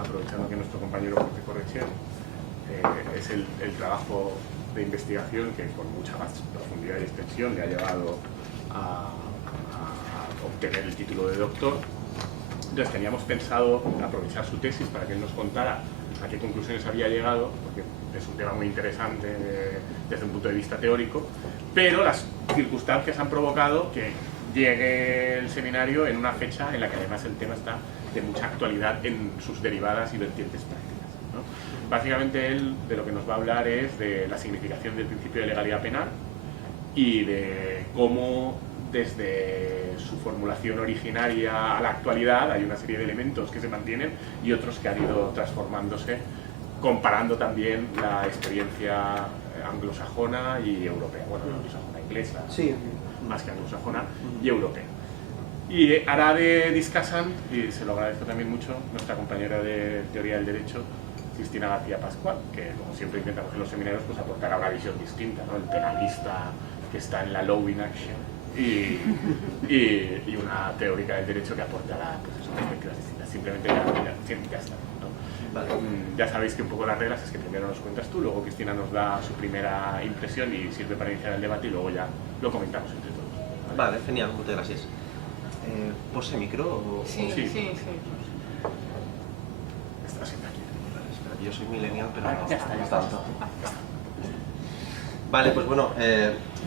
aprovechando que nuestro compañero Jorge Correcher es el trabajo de investigación que con mucha más profundidad y extensión le ha llevado a obtener el título de doctor. Entonces teníamos pensado aprovechar su tesis para que él nos contara a qué conclusiones había llegado, porque es un tema muy interesante desde un punto de vista teórico, pero las circunstancias han provocado que llegue el seminario en una fecha en la que además el tema está de mucha actualidad en sus derivadas y vertientes prácticas, ¿no? Básicamente él de lo que nos va a hablar es de la significación del principio de legalidad penal y de cómo desde su formulación originaria a la actualidad hay una serie de elementos que se mantienen y otros que han ido transformándose, comparando también la experiencia anglosajona y europea, bueno, anglosajona, inglesa, sí, más que anglosajona, y europea. Y hará de discussant, y se lo agradezco también mucho, nuestra compañera de Teoría del Derecho, Cristina García Pascual, que como siempre intentamos en los seminarios, pues aportará una visión distinta, ¿no? El penalista que está en la law in action y una teórica del derecho que aportará pues, perspectivas distintas. Simplemente ya está, ¿no? Vale. Ya sabéis que un poco las reglas es que primero nos cuentas tú, luego Cristina nos da su primera impresión y sirve para iniciar el debate y luego ya lo comentamos entre todos. Vale, genial, muchas gracias. ¿Pose micro? O... Sí. Está siempre aquí. Vale, espera, yo soy millennial, pero no, ya está. tanto. Vale, pues bueno,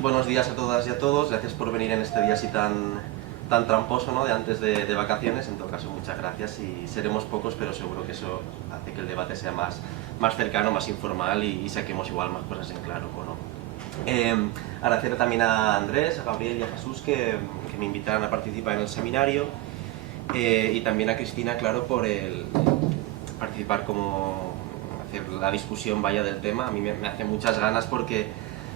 buenos días a todas y a todos. Gracias por venir en este día así tan tramposo, ¿no? De antes de vacaciones. En todo caso, muchas gracias y seremos pocos, pero seguro que eso hace que el debate sea más cercano, más informal y saquemos igual más cosas en claro, ¿o no? Agradecer también a Andrés, a Gabriel y a Jesús que me invitaron a participar en el seminario y también a Cristina, claro, por el participar como hacer la discusión vaya del tema. A mí me hace muchas ganas porque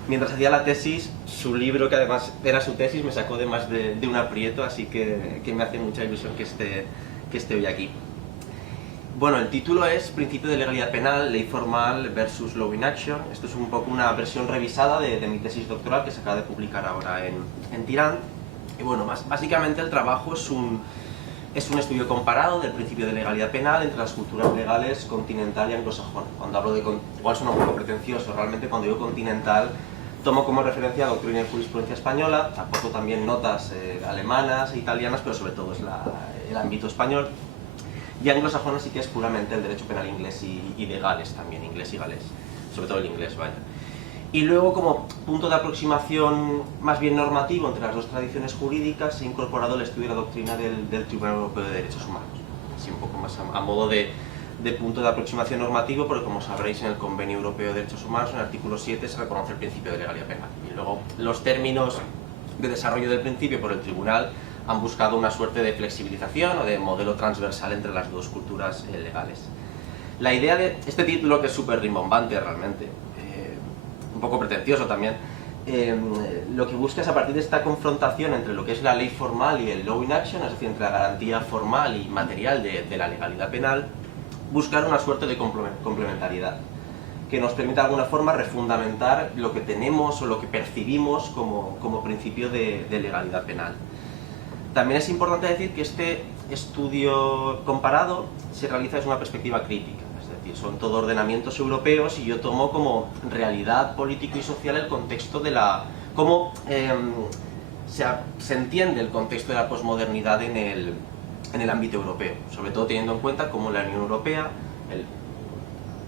mientras hacía la tesis, su libro, que además era su tesis, me sacó de más de un aprieto, así que me hace mucha ilusión que esté hoy aquí. Bueno, el título es Principio de legalidad penal, ley formal versus law in action. Esto es un poco una versión revisada de mi tesis doctoral que se acaba de publicar ahora en Tirán. Y bueno, básicamente el trabajo es un estudio comparado del principio de legalidad penal entre las culturas legales continental y anglosajona. Cuando hablo de... igual suena un poco pretencioso, realmente cuando digo continental tomo como referencia doctrina y jurisprudencia española, aporto también notas alemanas e italianas, pero sobre todo es el ámbito español. Y anglosajona sí que es puramente el derecho penal inglés y de Gales también, inglés y galés, sobre todo el inglés, vaya. Y luego, como punto de aproximación más bien normativo entre las dos tradiciones jurídicas, he incorporado el estudio de la doctrina del Tribunal Europeo de Derechos Humanos. Así un poco más a modo de punto de aproximación normativo, porque como sabréis en el Convenio Europeo de Derechos Humanos, en el artículo 7 se reconoce el principio de legalidad penal. Y luego los términos de desarrollo del principio por el Tribunal han buscado una suerte de flexibilización o de modelo transversal entre las dos culturas legales. La idea de este título, que es súper rimbombante realmente, un poco pretencioso también, lo que busca es, a partir de esta confrontación entre lo que es la ley formal y el law in action, es decir, entre la garantía formal y material de la legalidad penal, buscar una suerte de complementariedad que nos permita de alguna forma refundamentar lo que tenemos o lo que percibimos como principio de legalidad penal. También es importante decir que este estudio comparado se realiza desde una perspectiva crítica, es decir, son todo ordenamientos europeos y yo tomo como realidad político y social el contexto de cómo se entiende el contexto de la posmodernidad en el ámbito europeo, sobre todo teniendo en cuenta cómo la Unión Europea,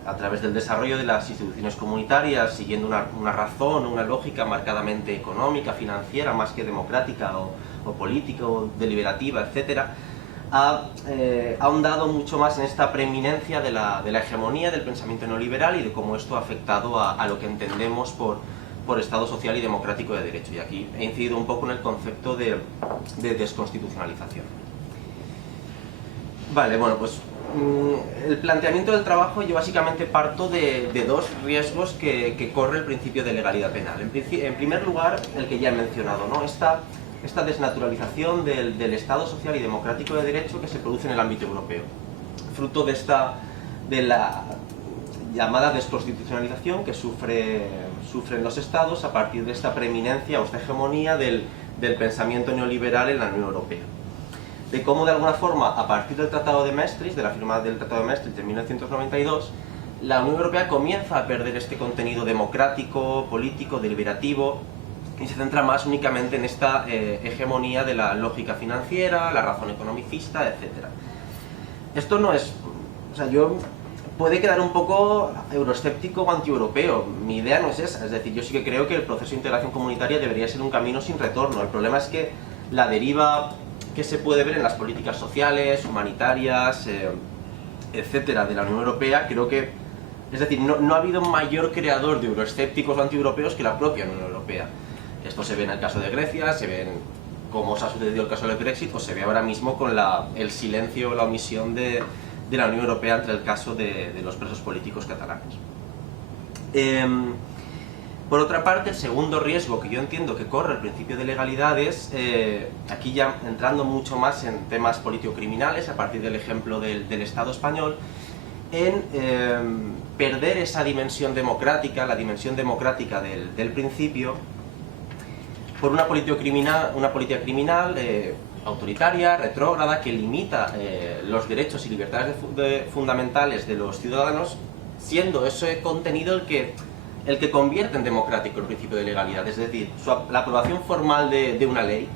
a través del desarrollo de las instituciones comunitarias, siguiendo una razón, una lógica marcadamente económica, financiera, más que democrática o política o deliberativa, etc., ha ahondado mucho más en esta preeminencia de la hegemonía del pensamiento neoliberal y de cómo esto ha afectado a lo que entendemos por Estado social y democrático de derecho. Y aquí he incidido un poco en el concepto de desconstitucionalización. Vale, bueno, pues el planteamiento del trabajo, yo básicamente parto de dos riesgos que corre el principio de legalidad penal. En primer lugar, el que ya he mencionado, ¿no? Esta desnaturalización del Estado social y democrático de derecho que se produce en el ámbito europeo, fruto de la llamada desconstitucionalización que sufren los Estados a partir de esta preeminencia o esta hegemonía del pensamiento neoliberal en la Unión Europea. de cómo de alguna forma, a partir del Tratado de Maastricht, de la firma del Tratado de Maastricht de 1992, la Unión Europea comienza a perder este contenido democrático, político, deliberativo, y se centra más únicamente en esta hegemonía de la lógica financiera, la razón economicista, etc. Esto no es... O sea, puede quedar un poco euroescéptico o antieuropeo. Mi idea no es esa. Es decir, yo sí que creo que el proceso de integración comunitaria debería ser un camino sin retorno. El problema es que la deriva que se puede ver en las políticas sociales, humanitarias, etcétera, de la Unión Europea, creo que... Es decir, no ha habido mayor creador de euroescépticos o antieuropeos que la propia Unión Europea. Esto se ve en el caso de Grecia, se ve en cómo se ha sucedido el caso del Brexit, o se ve ahora mismo con el silencio o la omisión de la Unión Europea ante el caso de los presos políticos catalanes. Por otra parte, el segundo riesgo que yo entiendo que corre el principio de legalidad es, aquí ya entrando mucho más en temas político-criminales, a partir del ejemplo del Estado español, en perder esa dimensión democrática, la dimensión democrática del principio, por una política criminal autoritaria, retrógrada, que limita los derechos y libertades fundamentales de los ciudadanos, siendo ese contenido el que convierte en democrático el principio de legalidad. Es decir, la aprobación formal de una ley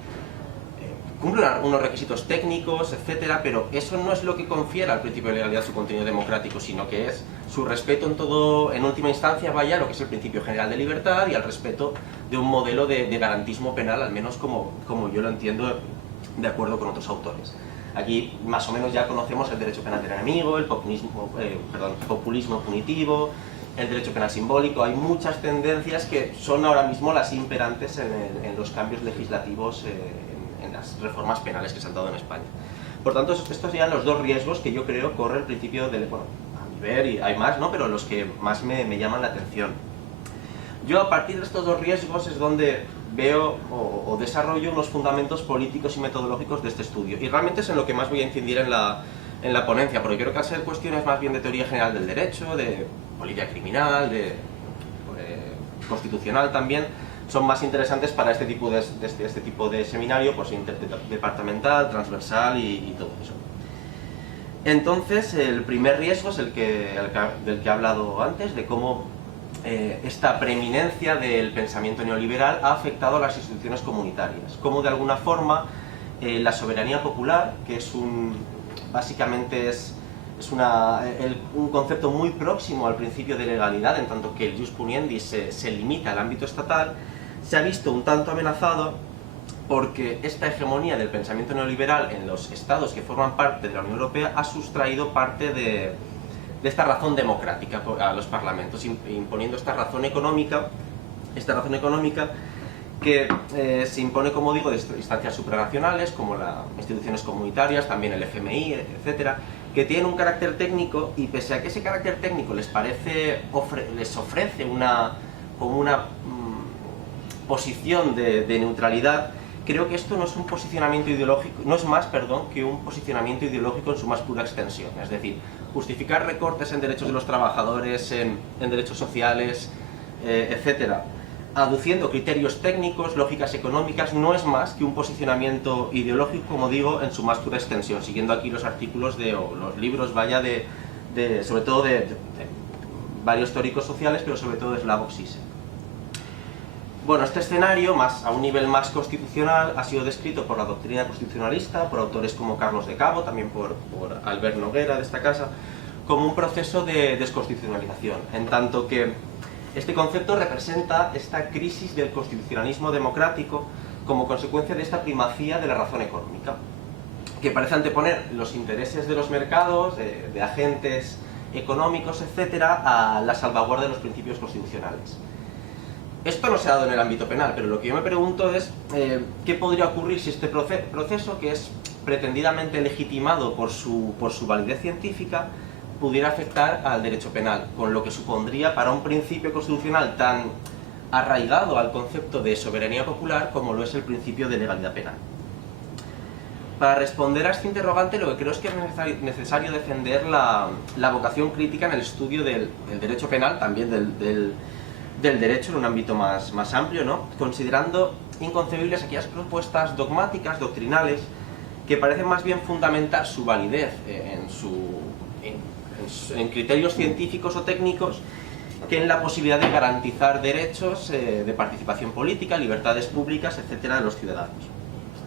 cumple unos requisitos técnicos, etcétera, pero eso no es lo que confiere al principio de legalidad su contenido democrático, sino que es su respeto en última instancia, vaya, a lo que es el principio general de libertad y al respeto de un modelo de garantismo penal, al menos como yo lo entiendo de acuerdo con otros autores. Aquí más o menos ya conocemos el derecho penal del enemigo, el populismo punitivo, el derecho penal simbólico. Hay muchas tendencias que son ahora mismo las imperantes en los cambios legislativos, en las reformas penales que se han dado en España. Por tanto, estos serían los dos riesgos que yo creo corre el principio del... Bueno, a mi ver, y hay más, ¿no? Pero los que más me llaman la atención. Yo, a partir de estos dos riesgos, es donde veo o desarrollo unos fundamentos políticos y metodológicos de este estudio. Y realmente es en lo que más voy a incidir en la ponencia, porque creo que al ser cuestiones más bien de teoría general del derecho, de política criminal, de constitucional también, son más interesantes para este tipo de seminario, pues interdepartamental, transversal y todo eso. Entonces, el primer riesgo es del que he hablado antes, de cómo esta preeminencia del pensamiento neoliberal ha afectado a las instituciones comunitarias. Cómo de alguna forma la soberanía popular, que es básicamente es un concepto muy próximo al principio de legalidad, en tanto que el jus puniendi se limita al ámbito estatal, se ha visto un tanto amenazado porque esta hegemonía del pensamiento neoliberal en los estados que forman parte de la Unión Europea ha sustraído parte de esta razón democrática a los parlamentos, imponiendo esta razón económica que se impone, como digo, de instancias supranacionales, como las instituciones comunitarias, también el FMI, etcétera, que tienen un carácter técnico, y pese a que ese carácter técnico les ofrece una posición de neutralidad, creo que esto no es un posicionamiento ideológico, no es más, que un posicionamiento ideológico en su más pura extensión. Es decir, justificar recortes en derechos de los trabajadores, en derechos sociales, etcétera, aduciendo criterios técnicos, lógicas económicas, no es más que un posicionamiento ideológico, como digo, en su más pura extensión, siguiendo aquí los artículos o los libros, vaya, sobre todo de varios teóricos sociales, pero sobre todo de Slavoj Žižek. Bueno, este escenario, a un nivel más constitucional, ha sido descrito por la doctrina constitucionalista, por autores como Carlos de Cabo, también por Albert Noguera de esta casa, como un proceso de desconstitucionalización, en tanto que este concepto representa esta crisis del constitucionalismo democrático como consecuencia de esta primacía de la razón económica, que parece anteponer los intereses de los mercados, de agentes económicos, etcétera, a la salvaguarda de los principios constitucionales. Esto no se ha dado en el ámbito penal, pero lo que yo me pregunto es qué podría ocurrir si este proceso, que es pretendidamente legitimado por su validez científica, pudiera afectar al derecho penal, con lo que supondría para un principio constitucional tan arraigado al concepto de soberanía popular como lo es el principio de legalidad penal. Para responder a este interrogante, lo que creo es que es necesario defender la vocación crítica en el estudio del derecho penal, también del derecho en un ámbito más amplio, ¿no? Considerando inconcebibles aquellas propuestas dogmáticas, doctrinales, que parecen más bien fundamentar su validez en criterios científicos o técnicos que en la posibilidad de garantizar derechos de participación política, libertades públicas, etcétera, de los ciudadanos.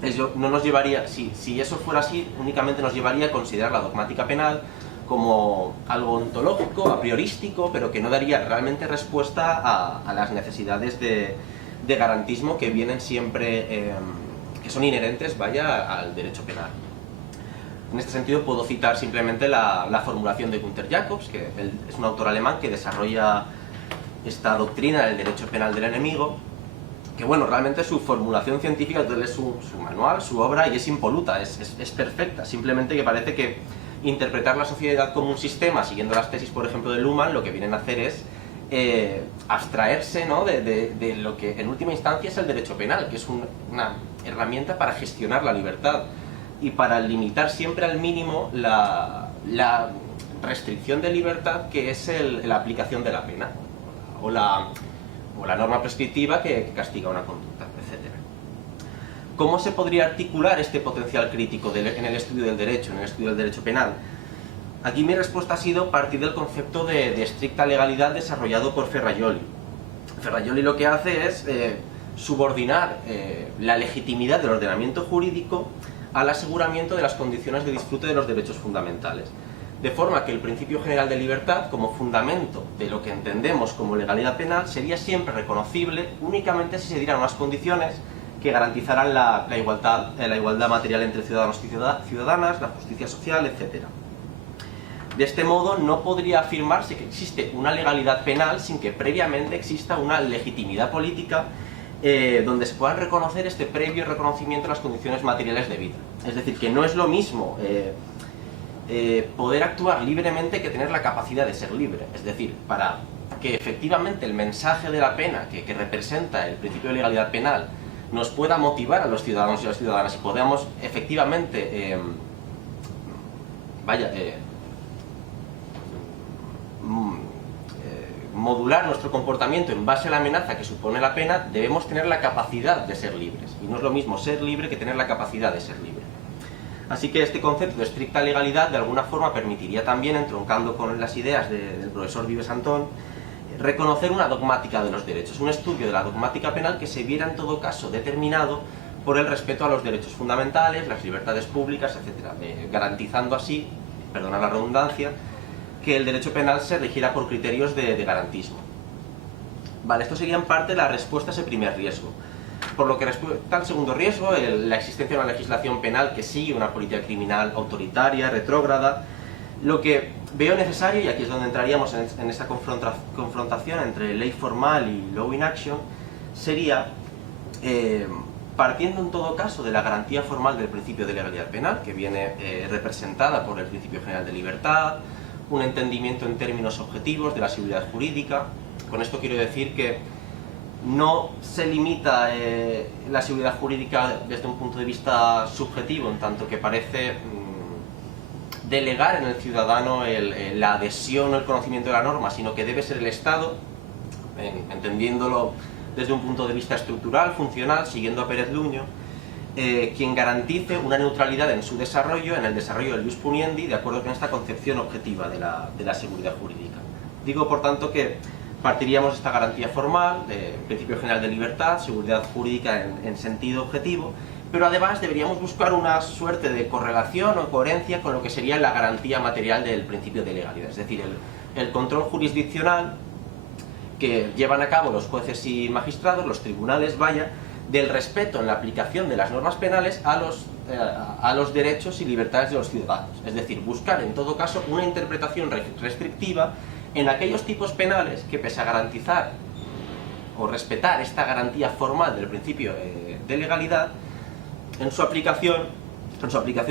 Eso no nos llevaría, si eso fuera así, únicamente nos llevaría a considerar la dogmática penal como algo ontológico, a priorístico, pero que no daría realmente respuesta a las necesidades de garantismo que vienen siempre, que son inherentes, vaya, al derecho penal. En este sentido puedo citar simplemente la formulación de Günter Jacobs, que es un autor alemán que desarrolla esta doctrina del derecho penal del enemigo, que bueno, realmente su formulación científica, entonces es su manual, su obra, y es impoluta, es perfecta, simplemente que parece que interpretar la sociedad como un sistema, siguiendo las tesis, por ejemplo, de Luhmann, lo que vienen a hacer es abstraerse, ¿no?, de lo que en última instancia es el derecho penal, que es una herramienta para gestionar la libertad y para limitar siempre al mínimo la restricción de libertad que es la aplicación de la pena o la norma prescriptiva que castiga una conducta, etc. ¿Cómo se podría articular este potencial crítico en el estudio del derecho, en el estudio del derecho penal? Aquí mi respuesta ha sido partir del concepto de estricta legalidad desarrollado por Ferrajoli. Ferrajoli lo que hace es subordinar la legitimidad del ordenamiento jurídico al aseguramiento de las condiciones de disfrute de los derechos fundamentales. De forma que el principio general de libertad, como fundamento de lo que entendemos como legalidad penal, sería siempre reconocible únicamente si se dieran unas condiciones que garantizaran la igualdad material entre ciudadanos y ciudadanas, la justicia social, etc. De este modo, no podría afirmarse que existe una legalidad penal sin que previamente exista una legitimidad política donde se puedan reconocer este previo reconocimiento de las condiciones materiales de vida. Es decir, que no es lo mismo poder actuar libremente que tener la capacidad de ser libre. Es decir, para que efectivamente el mensaje de la pena que representa el principio de legalidad penal nos pueda motivar a los ciudadanos y a las ciudadanas y podamos efectivamente modular nuestro comportamiento en base a la amenaza que supone la pena, debemos tener la capacidad de ser libres. Y no es lo mismo ser libre que tener la capacidad de ser libre. Así que este concepto de estricta legalidad de alguna forma permitiría también, entroncando con las ideas del profesor Vives Antón, reconocer una dogmática de los derechos, un estudio de la dogmática penal que se viera en todo caso determinado por el respeto a los derechos fundamentales, las libertades públicas, etc., garantizando así, perdona la redundancia, que el derecho penal se rigiera por criterios de garantismo. Vale, esto sería en parte la respuesta a ese primer riesgo. Por lo que respecta al segundo riesgo, la existencia de una legislación penal que sigue una política criminal autoritaria, retrógrada, lo que veo necesario, y aquí es donde entraríamos en esta confrontación entre ley formal y law in action, sería, partiendo en todo caso de la garantía formal del principio de legalidad penal, que viene representada por el principio general de libertad, un entendimiento en términos objetivos de la seguridad jurídica. Con esto quiero decir que no se limita la seguridad jurídica desde un punto de vista subjetivo, en tanto que parece delegar en el ciudadano la adhesión o el conocimiento de la norma, sino que debe ser el Estado, entendiéndolo desde un punto de vista estructural, funcional, siguiendo a Pérez Luño, quien garantice una neutralidad en su desarrollo, en el desarrollo del ius puniendi, de acuerdo con esta concepción objetiva de la seguridad jurídica. Digo, por tanto, que partiríamos de esta garantía formal, de principio general de libertad, seguridad jurídica en sentido objetivo, pero además deberíamos buscar una suerte de correlación o coherencia con lo que sería la garantía material del principio de legalidad, es decir, el control jurisdiccional que llevan a cabo los jueces y magistrados, los tribunales, del respeto en la aplicación de las normas penales a los derechos y libertades de los ciudadanos. Es decir, buscar en todo caso una interpretación restrictiva en aquellos tipos penales que, pese a garantizar o respetar esta garantía formal del principio de legalidad, en su aplicación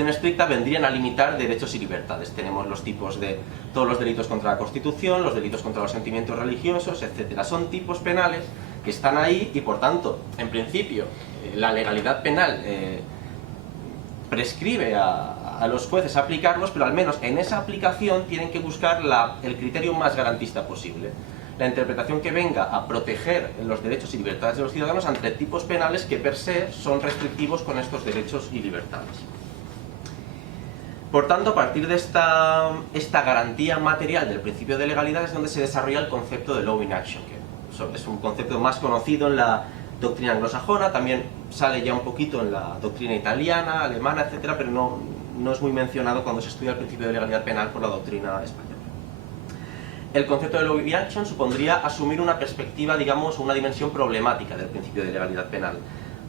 estricta vendrían a limitar derechos y libertades. Tenemos los tipos de todos los delitos contra la Constitución, los delitos contra los sentimientos religiosos, etc. Son tipos penales que están ahí y, por tanto, en principio, la legalidad penal prescribe a los jueces aplicarlos, pero al menos en esa aplicación tienen que buscar el criterio más garantista posible. La interpretación que venga a proteger los derechos y libertades de los ciudadanos ante tipos penales que per se son restrictivos con estos derechos y libertades. Por tanto, a partir de esta garantía material del principio de legalidad es donde se desarrolla el concepto de law in action, que es un concepto más conocido en la doctrina anglosajona, también sale ya un poquito en la doctrina italiana, alemana, etcétera, pero no es muy mencionado cuando se estudia el principio de legalidad penal por la doctrina española. El concepto de law in action supondría asumir una perspectiva, digamos, una dimensión problemática del principio de legalidad penal,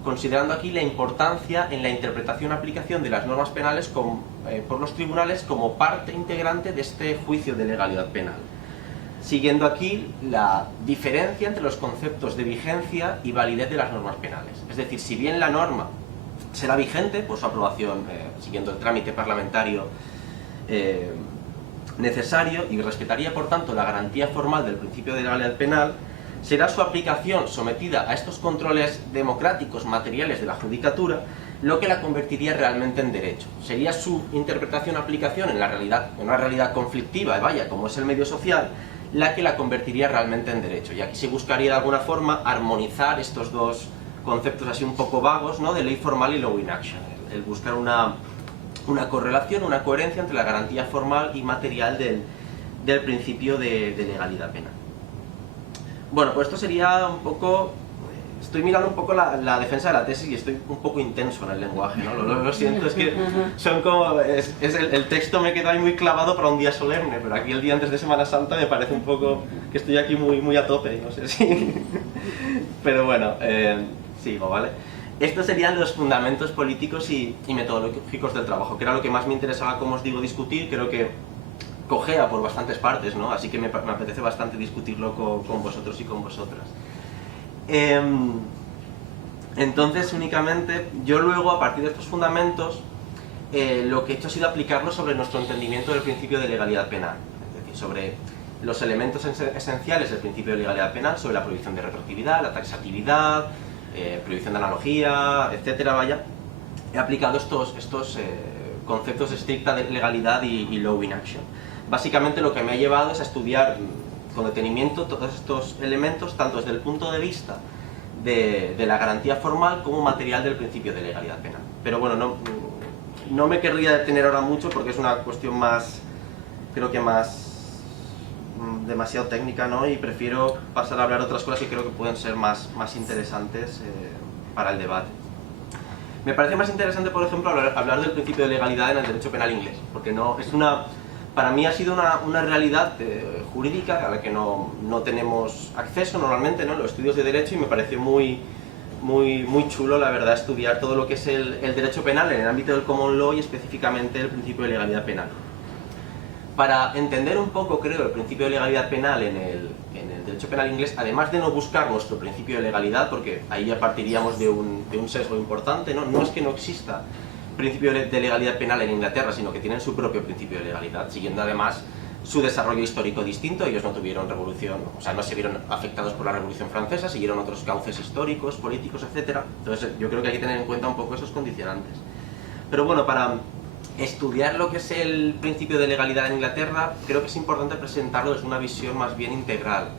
considerando aquí la importancia en la interpretación y aplicación de las normas penales por los tribunales como parte integrante de este juicio de legalidad penal, siguiendo aquí la diferencia entre los conceptos de vigencia y validez de las normas penales. Es decir, si bien la norma será vigente por su aprobación siguiendo el trámite parlamentario necesario y respetaría por tanto la garantía formal del principio de legalidad penal, será su aplicación sometida a estos controles democráticos materiales de la judicatura lo que la convertiría realmente en derecho. Sería su interpretación o aplicación en una realidad conflictiva, vaya, como es el medio social, la que la convertiría realmente en derecho. Y aquí se buscaría de alguna forma armonizar estos dos conceptos así un poco vagos, ¿no?, de ley formal y law in action. El buscar una correlación, una coherencia entre la garantía formal y material del principio de legalidad penal. Bueno, pues esto sería un poco... Estoy mirando un poco la defensa de la tesis y estoy un poco intenso en el lenguaje, ¿no? Lo siento, es que son como... el texto me queda ahí muy clavado para un día solemne, pero aquí el día antes de Semana Santa me parece un poco que estoy aquí muy a tope, no sé si... Pero bueno, sigo, ¿vale? Estos serían los fundamentos políticos y metodológicos del trabajo, que era lo que más me interesaba, como os digo, discutir. Creo que cojea por bastantes partes, ¿no? Así que me apetece bastante discutirlo con vosotros y con vosotras. Entonces, únicamente, yo luego, a partir de estos fundamentos, lo que he hecho ha sido aplicarlos sobre nuestro entendimiento del principio de legalidad penal, es decir, sobre los elementos esenciales del principio de legalidad penal, sobre la prohibición de retroactividad, la taxatividad, prohibición de analogía, etcétera, vaya. He aplicado estos conceptos de estricta legalidad y law in action. Básicamente lo que me ha llevado es a estudiar con detenimiento todos estos elementos, tanto desde el punto de vista de la garantía formal como material del principio de legalidad penal. Pero bueno, no me querría detener ahora mucho porque es una cuestión más, creo que demasiado técnica, ¿no? Y prefiero pasar a hablar de otras cosas que creo que pueden ser más interesantes para el debate. Me parece más interesante, por ejemplo, hablar del principio de legalidad en el derecho penal inglés, porque para mí ha sido una realidad jurídica a la que no tenemos acceso normalmente, ¿no?, en los estudios de derecho, y me pareció muy chulo, la verdad, estudiar todo lo que es el derecho penal en el ámbito del common law y específicamente el principio de legalidad penal. Para entender un poco, creo, el principio de legalidad penal en el derecho penal inglés, además de no buscar nuestro principio de legalidad, porque ahí ya partiríamos de un sesgo importante, ¿no? No es que no exista principio de legalidad penal en Inglaterra, sino que tienen su propio principio de legalidad, siguiendo además su desarrollo histórico distinto. Ellos no tuvieron revolución, o sea, no se vieron afectados por la Revolución Francesa, siguieron otros cauces históricos, políticos, etc. Entonces yo creo que hay que tener en cuenta un poco esos condicionantes. Pero bueno, para estudiar lo que es el principio de legalidad en Inglaterra, creo que es importante presentarlo desde una visión más bien integral.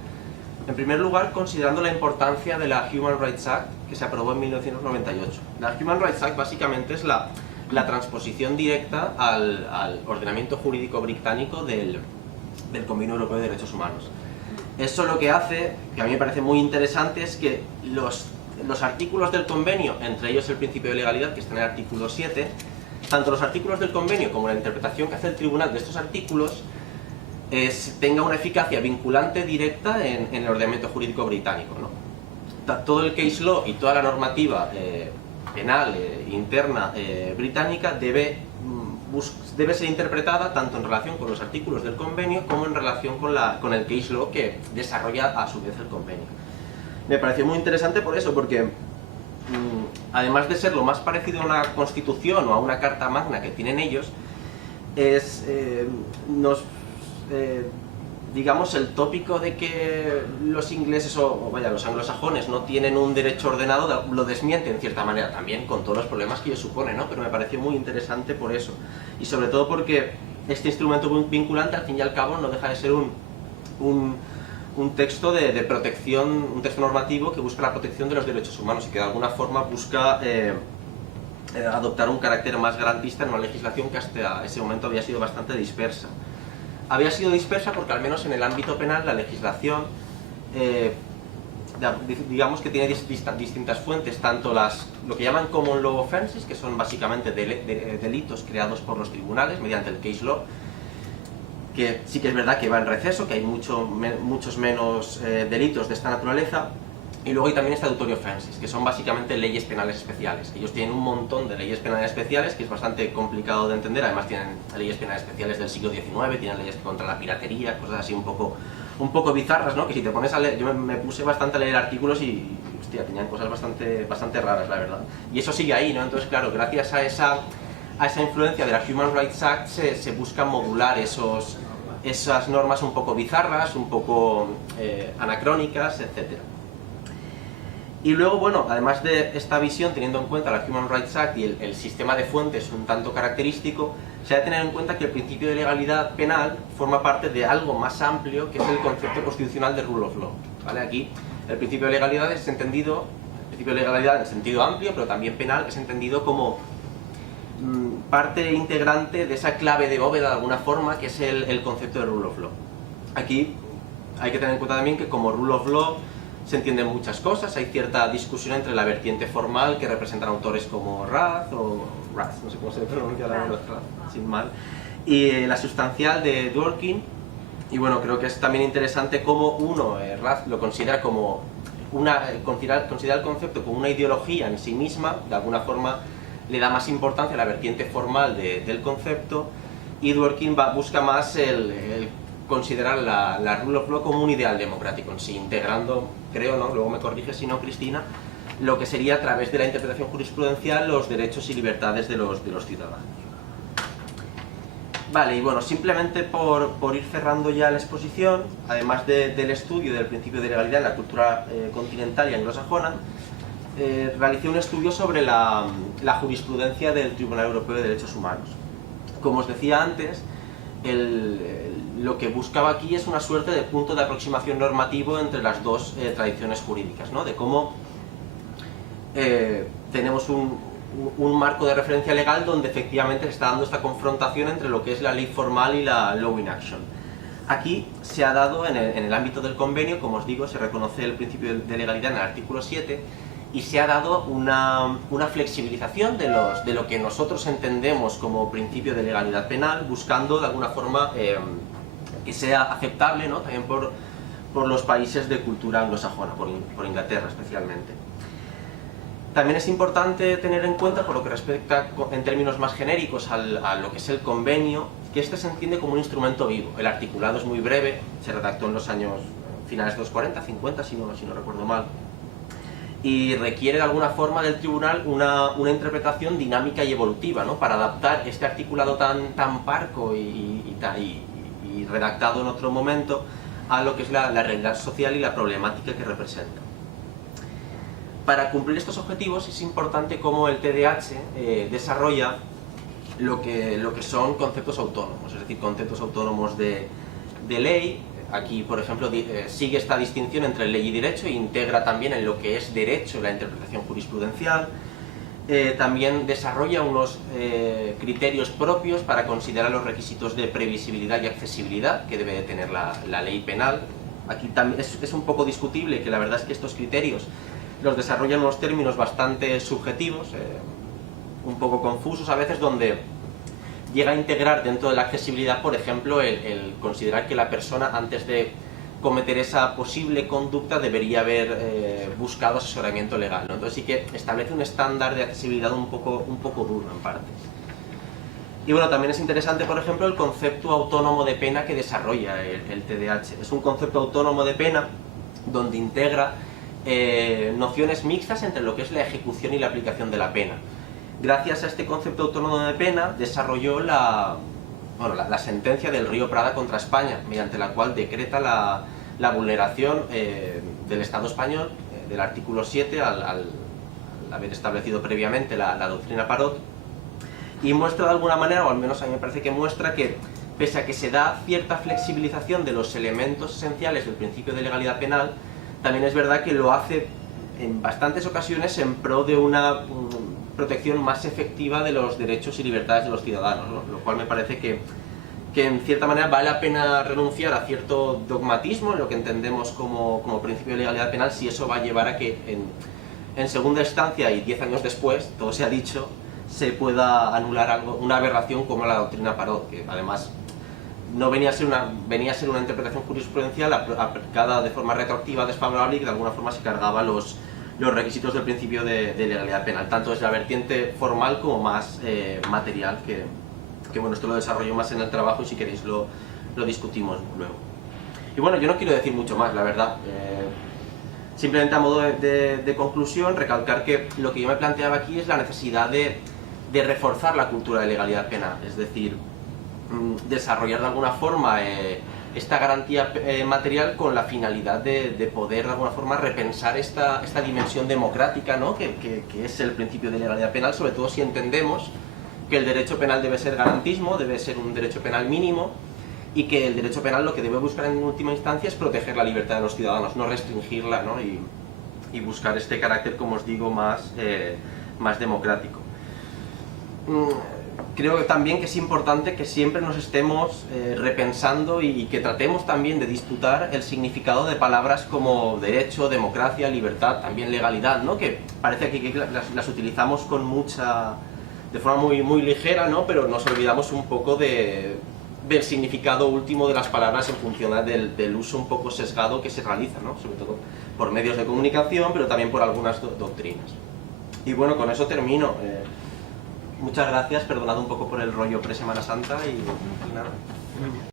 En primer lugar, considerando la importancia de la Human Rights Act, que se aprobó en 1998. La Human Rights Act básicamente es la transposición directa al ordenamiento jurídico británico del Convenio Europeo de Derechos Humanos. Eso lo que hace, que a mí me parece muy interesante, es que los artículos del convenio, entre ellos el principio de legalidad, que está en el artículo 7, tanto los artículos del convenio como la interpretación que hace el tribunal de estos artículos tenga una eficacia vinculante directa en el ordenamiento jurídico británico, ¿no? Todo el case law y toda la normativa penal interna británica debe ser interpretada tanto en relación con los artículos del convenio como en relación con el case law que desarrolla a su vez el convenio. Me pareció muy interesante por eso, porque además de ser lo más parecido a una constitución o a una carta magna que tienen ellos, digamos, el tópico de que los ingleses los anglosajones no tienen un derecho ordenado lo desmiente en cierta manera también, con todos los problemas que ello supone, ¿no? Pero me pareció muy interesante por eso, y sobre todo porque este instrumento vinculante al fin y al cabo no deja de ser un texto de protección, un texto normativo que busca la protección de los derechos humanos y que de alguna forma busca adoptar un carácter más garantista en una legislación que hasta ese momento había sido bastante dispersa. Había sido dispersa porque al menos en el ámbito penal la legislación, digamos que tiene distintas fuentes, tanto lo que llaman common law offenses, que son básicamente delitos creados por los tribunales mediante el case law, que sí que es verdad que va en receso, que hay muchos menos delitos de esta naturaleza. Y luego hay también statutory offenses, que son básicamente leyes penales especiales. Ellos tienen un montón de leyes penales especiales, que es bastante complicado de entender. Además tienen leyes penales especiales del siglo XIX, tienen leyes contra la piratería, cosas así un poco bizarras, ¿no? Que si te pones a leer, yo me puse bastante a leer artículos y hostia, tenían cosas bastante raras, la verdad. Y eso sigue ahí, ¿no? Entonces, claro, gracias a esa influencia de la Human Rights Act se busca modular esas normas un poco bizarras, un poco anacrónicas, etc. Y luego, bueno, además de esta visión, teniendo en cuenta la Human Rights Act y el sistema de fuentes un tanto característico, se ha de tener en cuenta que el principio de legalidad penal forma parte de algo más amplio, que es el concepto constitucional de rule of law, ¿vale? Aquí el principio de legalidad es entendido, el principio de legalidad en sentido amplio, pero también penal, es entendido como parte integrante de esa clave de bóveda de alguna forma, que es el concepto de rule of law. Aquí hay que tener en cuenta también que como rule of law se entienden muchas cosas, hay cierta discusión entre la vertiente formal que representan autores como Rath, no sé cómo se pronuncia la verdad, sin mal, y la sustancial de Dworkin. Y bueno, creo que es también interesante cómo Rath lo considera como considera el concepto como una ideología en sí misma, de alguna forma le da más importancia a la vertiente formal del concepto, y Dworkin busca más el considerar la rule of law como un ideal democrático en sí, integrando, creo, ¿no? Luego me corrige si no, Cristina, lo que sería a través de la interpretación jurisprudencial los derechos y libertades de los ciudadanos. Vale, y bueno, simplemente por ir cerrando ya la exposición, además del estudio del principio de legalidad en la cultura continental y anglosajona, realicé un estudio sobre la jurisprudencia del Tribunal Europeo de Derechos Humanos. Como os decía antes, lo que buscaba aquí es una suerte de punto de aproximación normativo entre las dos tradiciones jurídicas, ¿no? De cómo tenemos un marco de referencia legal donde efectivamente se está dando esta confrontación entre lo que es la ley formal y la law in action. Aquí se ha dado, en el ámbito del convenio, como os digo, se reconoce el principio de legalidad en el artículo 7, y se ha dado una flexibilización de lo que nosotros entendemos como principio de legalidad penal, buscando de alguna forma que sea aceptable, ¿no? También por los países de cultura anglosajona, por Inglaterra especialmente. También es importante tener en cuenta, por lo que respecta en términos más genéricos a lo que es el convenio, que este se entiende como un instrumento vivo. El articulado es muy breve, se redactó en los años finales de los 40, 50, si no recuerdo mal, y requiere de alguna forma del tribunal una interpretación dinámica y evolutiva, ¿no? Para adaptar este articulado tan parco y redactado en otro momento a lo que es la realidad social y la problemática que representa. Para cumplir estos objetivos es importante cómo el TDH desarrolla lo que son conceptos autónomos, es decir, conceptos autónomos de ley. Aquí, por ejemplo, sigue esta distinción entre ley y derecho e integra también en lo que es derecho la interpretación jurisprudencial. También desarrolla unos criterios propios para considerar los requisitos de previsibilidad y accesibilidad que debe de tener la ley penal. Aquí también es un poco discutible, que la verdad es que estos criterios los desarrollan unos términos bastante subjetivos, un poco confusos a veces, donde llega a integrar dentro de la accesibilidad, por ejemplo, el considerar que la persona, antes de cometer esa posible conducta, debería haber buscado asesoramiento legal, ¿no? Entonces sí que establece un estándar de accesibilidad un poco duro en parte. Y bueno, también es interesante, por ejemplo, el concepto autónomo de pena que desarrolla el TDH. Es un concepto autónomo de pena donde integra nociones mixtas entre lo que es la ejecución y la aplicación de la pena. Gracias a este concepto autónomo de pena desarrolló la sentencia del Río Prada contra España, mediante la cual decreta la vulneración del Estado español, del artículo 7, al haber establecido previamente la doctrina Parot, y muestra de alguna manera, o al menos a mí me parece que muestra, que pese a que se da cierta flexibilización de los elementos esenciales del principio de legalidad penal, también es verdad que lo hace en bastantes ocasiones en pro de una protección más efectiva de los derechos y libertades de los ciudadanos, ¿no? Lo cual me parece que en cierta manera vale la pena renunciar a cierto dogmatismo en lo que entendemos como principio de legalidad penal, si eso va a llevar a que en segunda instancia y 10 años después, todo se ha dicho, se pueda anular una aberración como la doctrina Parot, que además no venía a ser una interpretación jurisprudencial aplicada de forma retroactiva, desfavorable, y que de alguna forma se cargaba los requisitos del principio de legalidad penal, tanto desde la vertiente formal como más material, que bueno, esto lo desarrollo más en el trabajo y si queréis lo discutimos luego. Y bueno, yo no quiero decir mucho más, la verdad. Simplemente a modo de conclusión, recalcar que lo que yo me planteaba aquí es la necesidad de reforzar la cultura de legalidad penal, es decir, desarrollar de alguna forma esta garantía material con la finalidad de poder de alguna forma repensar esta dimensión democrática, ¿no? que es el principio de legalidad penal, sobre todo si entendemos que el derecho penal debe ser garantismo, debe ser un derecho penal mínimo, y que el derecho penal lo que debe buscar en última instancia es proteger la libertad de los ciudadanos, no restringirla, ¿no? Y buscar este carácter, como os digo, más democrático. Creo también que es importante que siempre nos estemos repensando y que tratemos también de disputar el significado de palabras como derecho, democracia, libertad, también legalidad, ¿no? Que parece que las utilizamos de forma muy ligera, ¿no? Pero nos olvidamos un poco del significado último de las palabras en función del uso un poco sesgado que se realiza, ¿no? Sobre todo por medios de comunicación, pero también por algunas doctrinas. Y bueno, con eso termino. Muchas gracias, perdonad un poco por el rollo pre-Semana Santa y nada.